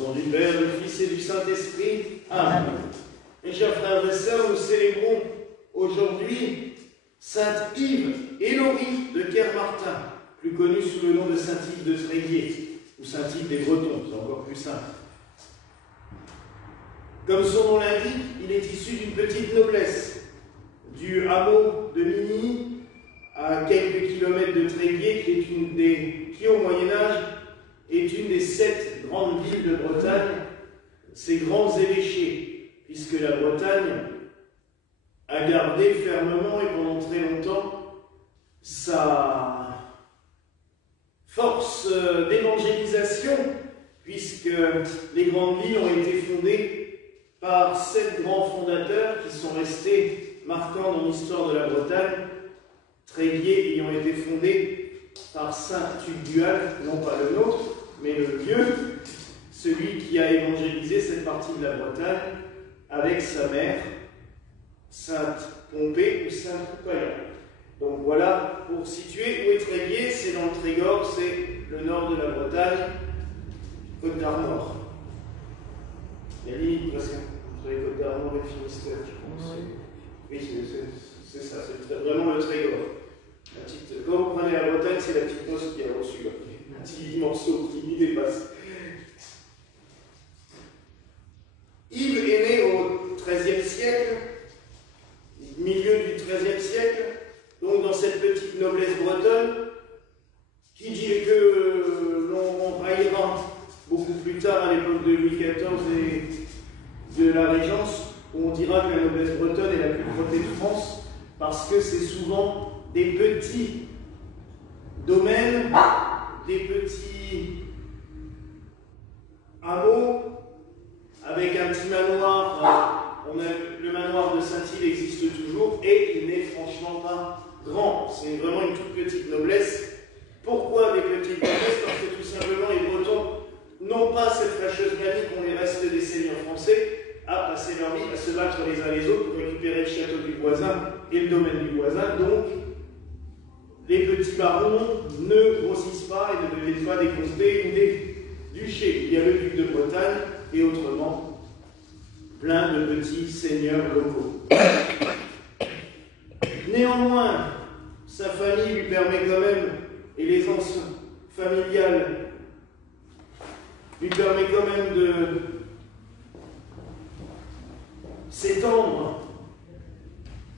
Au nom du Père, du Fils et du Saint-Esprit. Amen. Mes chers frères et sœurs, nous célébrons aujourd'hui Sainte Yves Hélorie de Kermartin, plus connue sous le nom de Saint Yves de Tréguier, ou Saint Yves des Bretons, c'est encore plus simple. Comme son nom l'indique, il est issu d'une petite noblesse, du hameau de Migny, à quelques kilomètres de Tréguier, qui au Moyen-Âge est une des 7 grandes villes de Bretagne, ces grands évêchés, puisque la Bretagne a gardé fermement et pendant très longtemps sa force d'évangélisation, puisque les grandes villes ont été fondées par 7 grands fondateurs qui sont restés marquants dans l'histoire de la Bretagne, Tréguier ayant été fondé par saint Tugdual, non pas le nôtre, mais le vieux, celui qui a évangélisé cette partie de la Bretagne avec sa mère, sainte Pompée ou sainte Poupaya. Donc voilà, pour situer où est Tréguier, c'est dans le Trégor, c'est le nord de la Bretagne, Côte d'Armor. Il y a limite presque entre les Côtes d'Armor et le Finistère, je pense. Oui, c'est ça, c'est vraiment le Trégor. Quand vous prenez la Bretagne, c'est la petite noce qui a reçu là. Un petit morceau qui dépasse. Yves est né au XIIIe siècle, milieu du XIIIe siècle, donc dans cette petite noblesse bretonne, qui dit que l'on raillera beaucoup plus tard, à l'époque de Louis XIV et de la Régence, où on dira que la noblesse bretonne est la plus protégée de France, parce que c'est souvent des petits domaines, des petits hameaux, avec un petit manoir. Le manoir de Saint-Yves existe toujours, et il n'est franchement pas grand. C'est vraiment une toute petite noblesse. Pourquoi des petites noblesses? Parce que tout simplement les Bretons n'ont pas cette fâcheuse manie qu'ont les restes des seigneurs français à passer leur vie à se battre les uns les autres pour récupérer le château du voisin et le domaine du voisin. Donc, les petits barons ne grossissent pas et ne deviennent pas des comtés ou des duchés. Il y a le duc de Bretagne et autrement plein de petits seigneurs locaux. Néanmoins, sa famille lui permet quand même, et l'aisance familiale lui permet quand même de s'étendre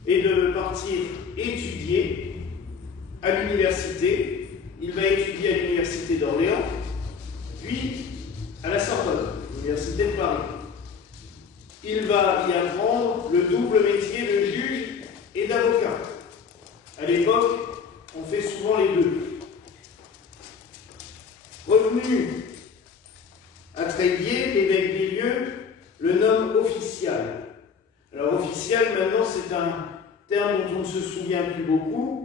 et de partir étudier à l'université. Il va étudier à l'université d'Orléans, puis à la Sorbonne, l'université de Paris. Il va y apprendre le double métier de juge et d'avocat. À l'époque, on fait souvent les deux. Revenu à Tréguier, l'évêque des lieux le nomme official. Alors official, maintenant, c'est un terme dont on ne se souvient plus beaucoup.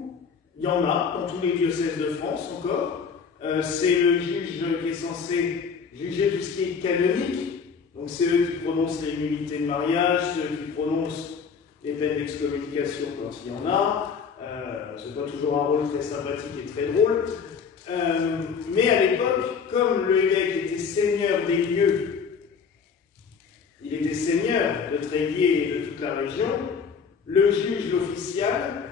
Il y en a dans tous les diocèses de France encore. C'est le juge qui est censé juger tout ce qui est canonique. Donc c'est eux qui prononcent les nullités de mariage, ceux qui prononcent les peines d'excommunication quand il y en a. C'est pas toujours un rôle très sympathique et très drôle. Mais à l'époque, comme l'évêque était seigneur des lieux, il était seigneur de Tréguier et de toute la région, le juge, l'official,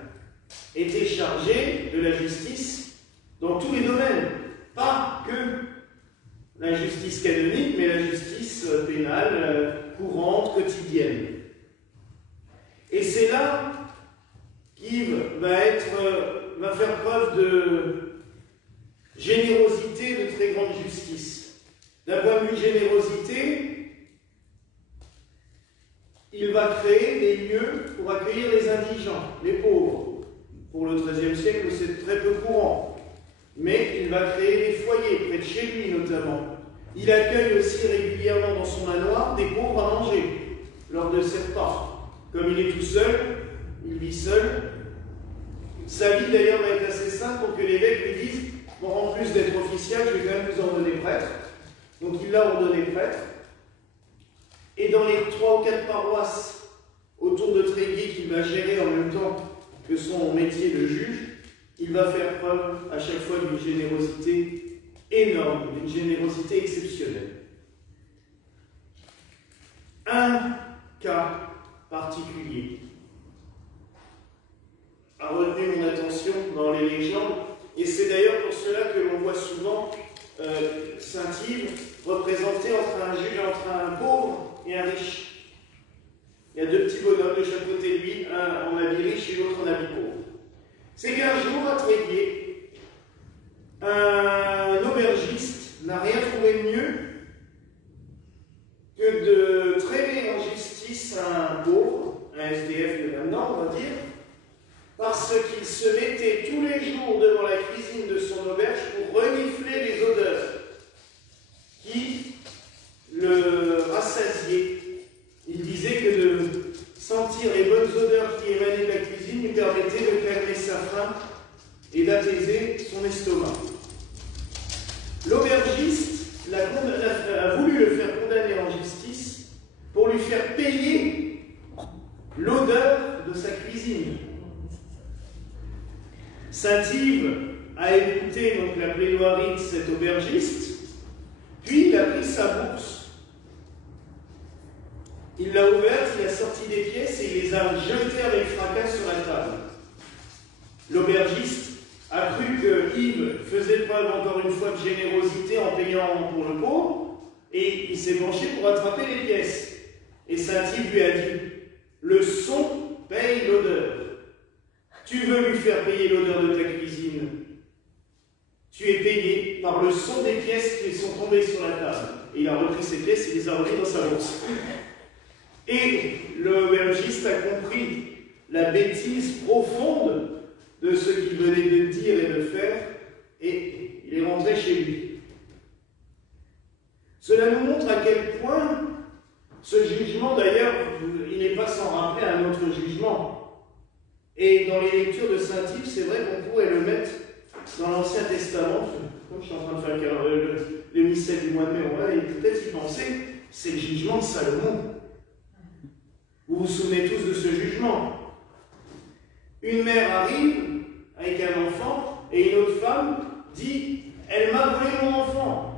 était chargé de la justice dans tous les domaines. Pas que la justice canonique, mais la justice pénale courante, quotidienne. Et c'est là qu'Yves va faire preuve de générosité, de très grande justice. D'un point de vue générosité, il va créer des lieux pour accueillir les indigents, les pauvres. Pour le XIIIe siècle, c'est très peu courant. Mais il va créer des foyers, près de chez lui notamment. Il accueille aussi régulièrement dans son manoir des pauvres à manger, lors de ses repas. Comme il est tout seul, il vit seul. Sa vie d'ailleurs va être assez simple pour que l'évêque lui dise « Bon, en plus d'être officiel, je vais quand même vous ordonner prêtre. » Donc il l'a ordonné prêtre. Et dans les 3 ou 4 paroisses autour de Tréguier qu'il va gérer en même temps que son métier de juge, il va faire preuve à chaque fois d'une générosité énorme, d'une générosité exceptionnelle. un cas particulier a retenu mon attention dans les légendes, et c'est d'ailleurs pour cela que l'on voit souvent Saint-Yves représenté entre un pauvre et un riche. Il y a deux petits bonhommes de chaque côté de lui, un en habit riche et l'autre en habit pauvre. C'est qu'un jour, à Tréguier, un aubergiste n'a rien trouvé de mieux que de traîner en justice un pauvre, un SDF de maintenant, on va dire, parce qu'il se mettait tous les jours devant la cuisine de son auberge pour renifler les odeurs qui le rassasiaient. Il disait que de sentir les bonnes odeurs qui émanaient de la cuisine lui permettait de calmer sa faim et d'apaiser son estomac. L'aubergiste a voulu le faire condamner en justice pour lui faire payer l'odeur de sa cuisine. Saint-Yves a écouté donc la plaidoirie de cet aubergiste, puis il a pris sa bourse. Il l'a ouverte, il a sorti des pièces et il les a jetées avec fracas sur la table. L'aubergiste a cru que Yves faisait preuve encore une fois de générosité en payant pour le pauvre, et il s'est penché pour attraper les pièces. Et Saint-Yves lui a dit « Le son paye l'odeur. Tu veux lui faire payer l'odeur de ta cuisine. Tu es payé par le son des pièces qui sont tombées sur la table. » Et il a repris ses pièces et les a remis dans sa bourse. Et l'aubergiste a compris la bêtise profonde de ce qu'il venait de dire et de faire, et il est rentré chez lui. Cela nous montre à quel point ce jugement, d'ailleurs, il n'est pas sans rappeler un autre jugement. Et dans les lectures de Saint-Yves, c'est vrai qu'on pourrait le mettre dans l'Ancien Testament, comme je suis en train de faire le missel du mois de mai, on va peut-être y penser, c'est le jugement de Salomon. Vous vous souvenez tous de ce jugement. Une mère arrive avec un enfant et une autre femme dit « Elle m'a volé mon enfant ».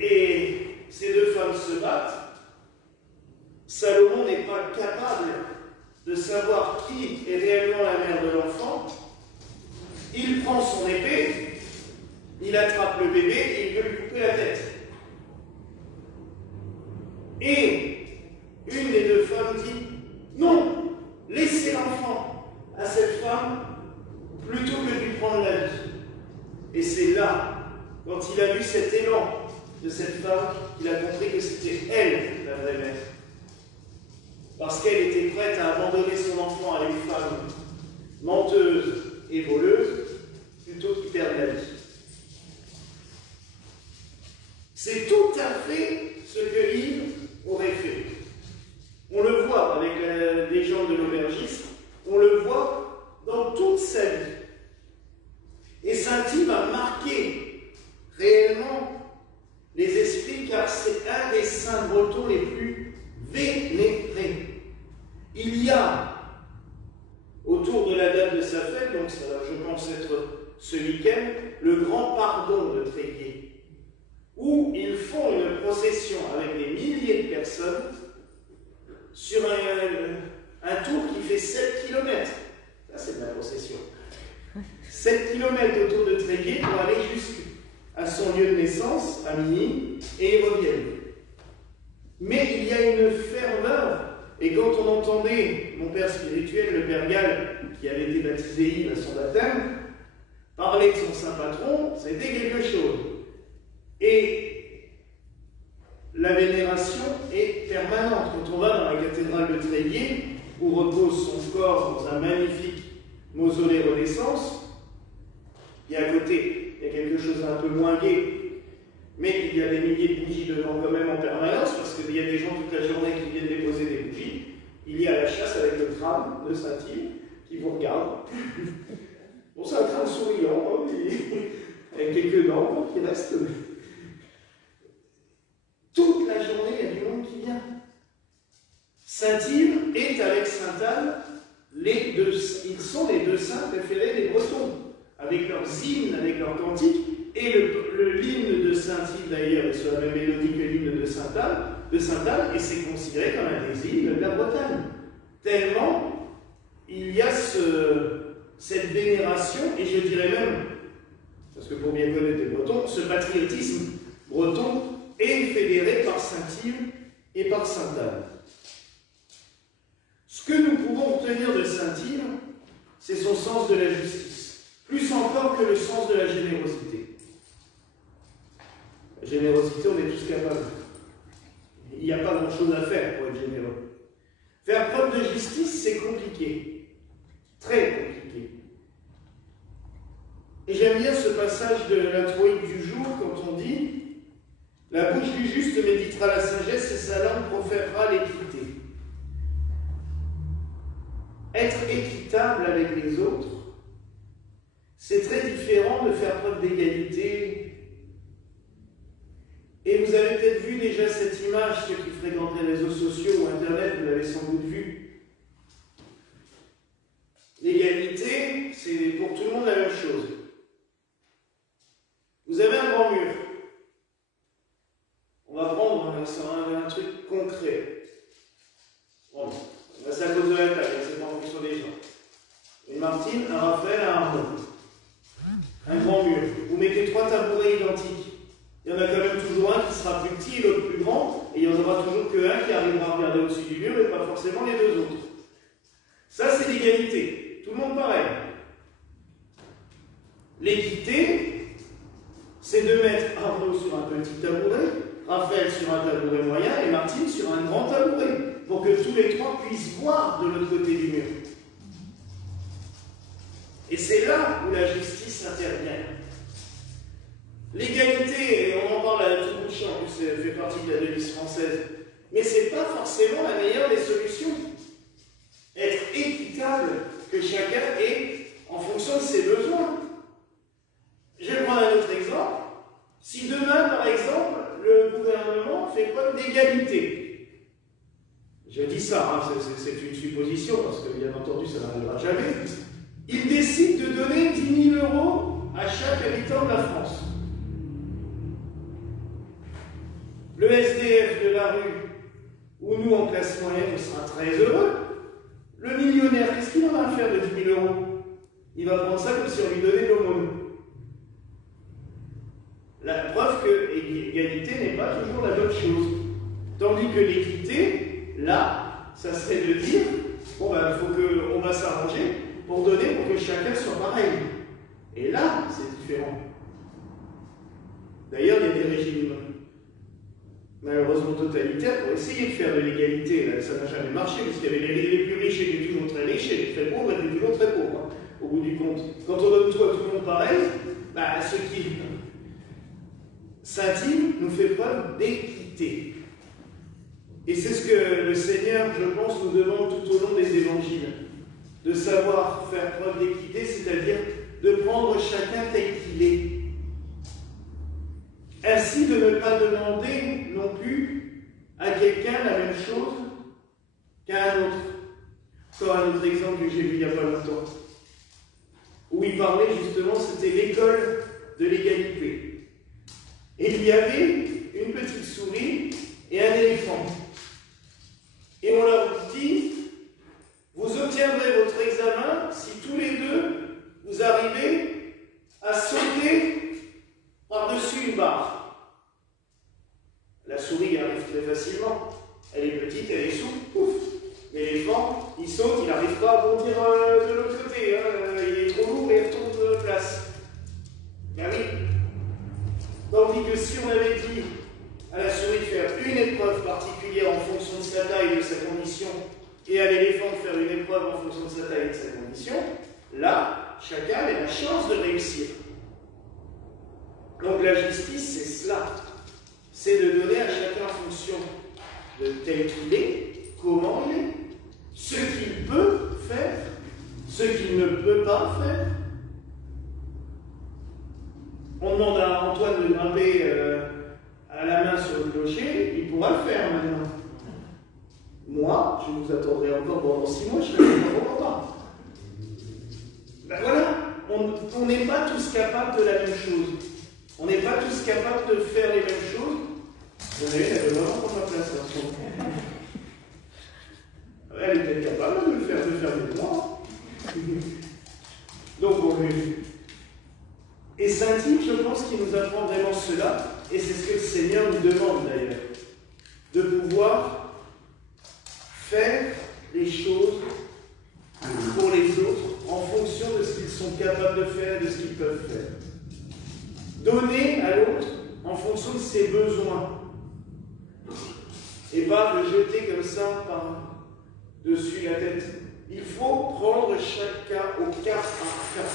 Et ces deux femmes se battent. Salomon n'est pas capable de savoir qui est réellement la mère de l'enfant. Il prend son épée, il attrape le bébé et il veut lui couper la tête. Et une des deux femmes dit « Non, laissez l'enfant à cette femme plutôt que de lui prendre la vie. » Et c'est là, quand il a vu cet élan de cette femme, qu'il a compris que c'était elle la vraie mère. Parce qu'elle était prête à abandonner son enfant à une femme menteuse et voleuse, plutôt qu'il perde la vie. C'est tout à fait ce que Yves aurait fait. On le voit avec la légende de l'aubergiste, on le voit dans toute sa vie. Et Saint-Yves a marqué réellement les esprits, car c'est un des saints bretons les plus vénérés. Il y a, autour de la date de sa fête, donc ça va, je pense, être ce week-end, le grand pardon de Tréguier, où ils font une procession avec des milliers de personnes sur un tour qui fait 7 km. Ça, c'est de la procession. 7 km autour de Tréguier pour aller jusqu'à son lieu de naissance, à Mini, et ils reviennent. Mais il y a une ferveur, et quand on entendait mon père spirituel, le père Gall, qui avait été baptisé Yves à son baptême, parler de son saint patron, c'était quelque chose. Et la vénération est permanente. Quand on va dans la cathédrale de Tréguier, où repose son corps dans un magnifique mausolée Renaissance, et à côté, il y a quelque chose d'un peu moins gai, mais il y a des milliers de bougies devant quand même en permanence, parce qu'il y a des gens toute la journée qui viennent déposer des bougies. Il y a la chasse avec le crâne de Saint-Yves qui vous regarde. Bon, c'est un crâne souriant, avec quelques dents qui restent. Toute la journée, il y a du monde qui vient. Saint-Yves est avec Sainte-Anne, ils sont les deux saints préférés des Bretons, avec leurs hymnes, avec leurs cantiques. et l'hymne de Saint-Yves d'ailleurs est sur la même mélodie que l'hymne de Sainte-Anne, et c'est considéré comme un des hymnes de la Bretagne. Tellement il y a cette vénération, et je dirais même, parce que pour bien connaître les Bretons, ce patriotisme breton est fédéré par Saint-Yves et par Sainte-Anne. Ce que nous pouvons obtenir de Saint-Yves, c'est son sens de la justice, plus encore que le sens de la générosité. La générosité, on est tous capables. Il n'y a pas grand-chose à faire pour être généreux. Faire preuve de justice, c'est compliqué. Très compliqué. Et j'aime bien ce passage de l'introïque du jour quand on dit « La bouche du juste méditera la sagesse et sa langue proférera l'équité. » Être équitable avec les autres, c'est très différent de faire preuve d'égalité. Et vous avez peut-être vu déjà cette image, ceux qui fréquentent les réseaux sociaux ou Internet, vous l'avez sans doute vu. L'égalité, c'est pour tout le monde la même chose. Vous avez un grand mur. On va prendre un truc concret. Bon, c'est à cause de la taille, c'est pas en fonction des gens. Une Martine, un Raphaël, un Arnaud. Un grand mur. Vous mettez 3 tabourets identiques. Il y en a quand même toujours un qui sera plus petit et l'autre plus grand, et il n'y en aura toujours qu'un qui arrivera à regarder au-dessus du mur et pas forcément les 2 autres. Ça, c'est l'égalité. Tout le monde pareil. L'équité, c'est de mettre Arnaud sur un petit tabouret, Raphaël sur un tabouret moyen et Martine sur un grand tabouret, pour que tous les 3 puissent voir de l'autre côté du mur. Et c'est là où la justice intervient. L'égalité, et on en parle à tout bout de champ, ça fait partie de la devise française, mais ce n'est pas forcément la meilleure des solutions. Être équitable, que chacun ait en fonction de ses besoins. Je vais prendre un autre exemple. Si demain, par exemple, le gouvernement fait preuve d'égalité, je dis ça, hein, c'est une supposition, parce que bien entendu, ça n'arrivera jamais, il décide de donner 10 000 € à chaque habitant de la France. Le SDF de la rue, ou nous en classe moyenne, on sera très heureux. Le millionnaire, qu'est-ce qu'il en a à faire de 10 000 €? Il va prendre ça comme si on lui donnait l'aumône. La preuve que l'égalité n'est pas toujours la bonne chose. Tandis que l'équité, là, ça serait de dire, bon ben, on va s'arranger pour donner pour que chacun soit pareil. Et là, c'est différent. D'ailleurs, il y a des régimes malheureusement totalitaires pour essayer de faire de l'égalité. Ça n'a jamais marché, parce qu'il y avait les plus riches étaient toujours très riches et les très pauvres étaient toujours très pauvres, hein, au bout du compte. Quand on donne tout à tout le monde pareil, bah, ceux qui... Saint-Yves nous fait preuve d'équité. Et c'est ce que le Seigneur, je pense, nous demande tout au long des évangiles. De savoir faire preuve d'équité, c'est-à-dire de prendre chacun tel qu'il est. Ainsi de ne pas demander non plus à quelqu'un la même chose qu'à un autre. Encore un autre exemple que j'ai vu il n'y a pas longtemps, où il parlait justement, c'était l'école de l'égalité. Et il y avait une petite souris et un éléphant. Et on leur dit, vous obtiendrez votre examen si tous les deux vous arrivez à sauter par-dessus une barre. La souris arrive très facilement. Elle est petite, elle est souple, pouf. L'éléphant, il saute, il n'arrive pas à bondir de l'autre côté. Hein. Il est trop lourd et il retourne de place. Ben oui. Tandis que si on avait dit à la souris de faire une épreuve particulière en fonction de sa taille et de sa condition, et à l'éléphant de faire une épreuve en fonction de sa taille et de sa condition, là, chacun avait la chance de réussir. Donc la justice, c'est cela. C'est de donner à chacun en fonction de tel qu'il est, comment il est, ce qu'il peut faire, ce qu'il ne peut pas faire. On demande à Antoine de grimper à la main sur le clocher, il pourra le faire maintenant. Moi, je vous attendrai encore pendant 6 mois, je serai encore content. Ben voilà, on n'est pas tous capables de la même chose. On n'est pas tous capables de faire les mêmes choses. Vous voyez, elle veut vraiment prendre ma place en ce moment. Elle est peut-être capable de faire des droits. Donc, on est. Et Saint Yves, je pense qu'il nous apprend vraiment cela, et c'est ce que le Seigneur nous demande d'ailleurs, de pouvoir faire les choses pour les autres en fonction de ce qu'ils sont capables de faire et de ce qu'ils peuvent faire. Donner à l'autre en fonction de ses besoins, et pas le jeter comme ça par-dessus la tête. Il faut prendre chaque cas au cas par cas.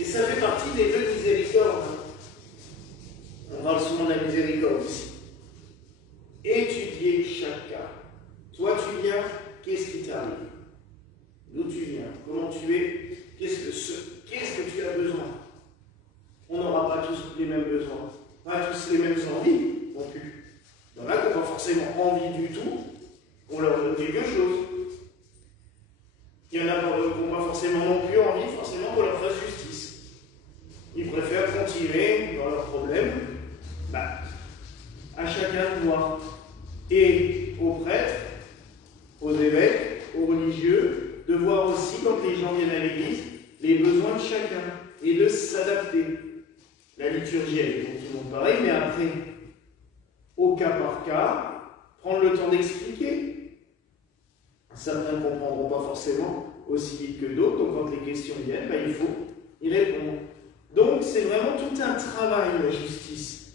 Et ça fait partie des deux miséricordes. On parle souvent de la miséricorde aussi. Étudier chaque cas. Toi, tu viens, qu'est-ce qui t'arrive? D'où tu viens? Comment tu es? Qu'est-ce que tu as besoin? On n'aura pas tous les mêmes besoins, pas tous les mêmes envies non plus. Il y en a qui n'ont pas forcément envie du tout, on leur donne quelque chose. Il y en a qui n'ont pas forcément non plus envie, forcément, qu'on leur fasse justice. Ils préfèrent continuer dans leurs problèmes. À chacun de voir. Et aux prêtres, aux évêques, aux religieux, de voir aussi, quand les gens viennent à l'église, les besoins de chacun et de s'adapter. La liturgie, elle est continuellement pareil, mais après, au cas par cas, prendre le temps d'expliquer. Certains ne comprendront pas forcément aussi vite que d'autres, donc quand les questions viennent, il faut y répondre. Donc c'est vraiment tout un travail, la justice.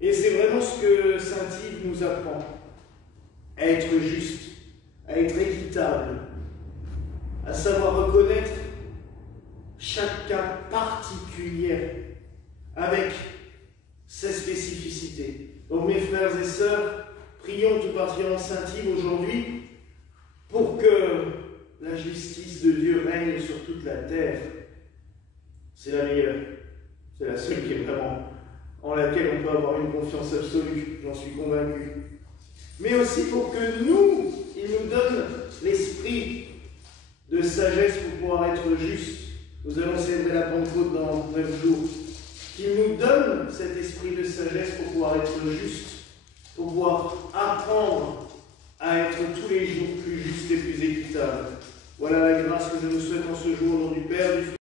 Et c'est vraiment ce que Saint Yves nous apprend. À être juste, à être équitable, à savoir reconnaître chaque cas particulier avec ses spécificités. Donc mes frères et sœurs, prions tout particulièrement Saint Yves aujourd'hui pour que la justice de Dieu règne sur toute la terre. C'est la meilleure. C'est la seule qui est vraiment en laquelle on peut avoir une confiance absolue, j'en suis convaincu. Mais aussi pour que nous, il nous donne l'esprit de sagesse pour pouvoir être juste. Nous allons célébrer la Pentecôte dans 9 jours. Qu'il nous donne cet esprit de sagesse pour pouvoir être juste, pour pouvoir apprendre à être tous les jours plus juste et plus équitable. Voilà la grâce que je nous souhaite en ce jour au nom du Père, du Fils.